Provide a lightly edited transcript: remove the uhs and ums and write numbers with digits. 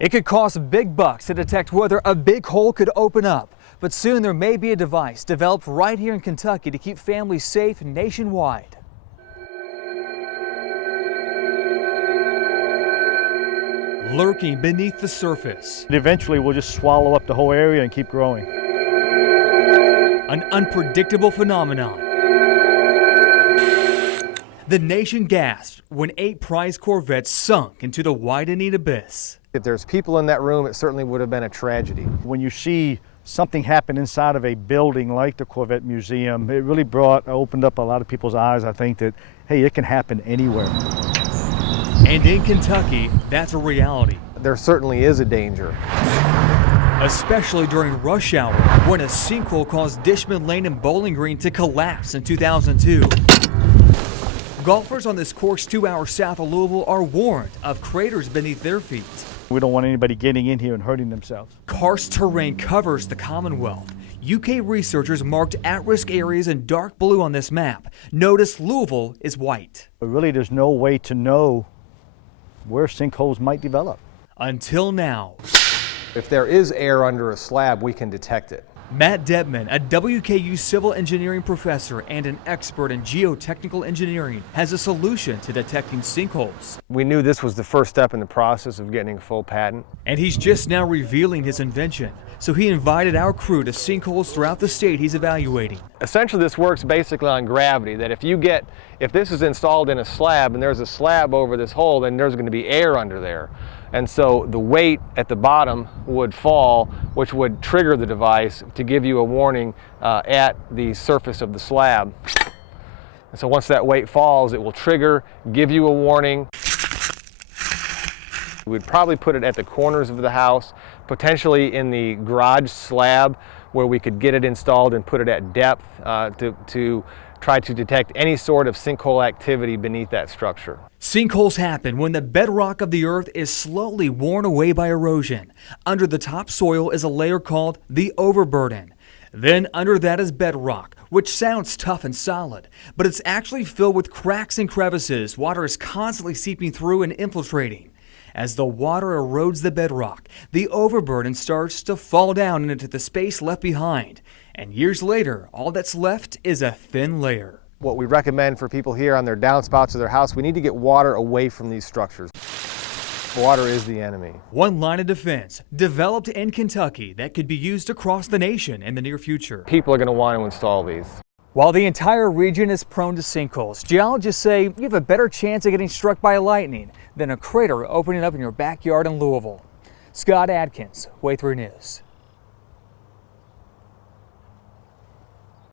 It could cost big bucks to detect whether a big hole could open up, but soon there may be a device developed right here in Kentucky to keep families safe nationwide. Lurking beneath the surface. Eventually we'll just swallow up the whole area and keep growing. An unpredictable phenomenon. The nation gasped when 8 prize corvettes sunk into the widening abyss. If there's people in that room, it certainly would have been a tragedy. When you see something happen inside of a building like the Corvette Museum, it really opened up a lot of people's eyes. I think that, hey, it can happen anywhere. And in Kentucky, that's a reality. There certainly is a danger. Especially during rush hour, when a sinkhole caused Dishman Lane and Bowling Green to collapse in 2002. Golfers on this course 2 hours south of Louisville are warned of craters beneath their feet. We don't want anybody getting in here and hurting themselves. Karst terrain covers the Commonwealth. UK researchers marked at-risk areas in dark blue on this map. Notice Louisville is white. But really, there's no way to know where sinkholes might develop. Until now. If there is air under a slab, we can detect it. Matt Debman, a WKU civil engineering professor and an expert in geotechnical engineering, has a solution to detecting sinkholes. We knew this was the first step in the process of getting a full patent. And he's just now revealing his invention. So he invited our crew to sinkholes throughout the state he's evaluating. Essentially, this works basically on gravity, that if this is installed in a slab and there's a slab over this hole, then there's going to be air under there. And so the weight at the bottom would fall, which would trigger the device to give you a warning at the surface of the slab. And so once that weight falls, it will trigger, give you a warning. We'd probably put it at the corners of the house, potentially in the garage slab, where we could get it installed and put it at depth to try to detect any sort of sinkhole activity beneath that structure. Sinkholes happen when the bedrock of the earth is slowly worn away by erosion. Under the topsoil is a layer called the overburden. Then under that is bedrock, which sounds tough and solid, but it's actually filled with cracks and crevices. Water is constantly seeping through and infiltrating. As the water erodes the bedrock, the overburden starts to fall down into the space left behind. And years later, all that's left is a thin layer. What we recommend for people here on their downspouts of their house, we need to get water away from these structures. Water is the enemy. One line of defense developed in Kentucky that could be used across the nation in the near future. People are going to want to install these. While the entire region is prone to sinkholes, geologists say you have a better chance of getting struck by lightning than a crater opening up in your backyard in Louisville. Scott Adkins, Way 3 News.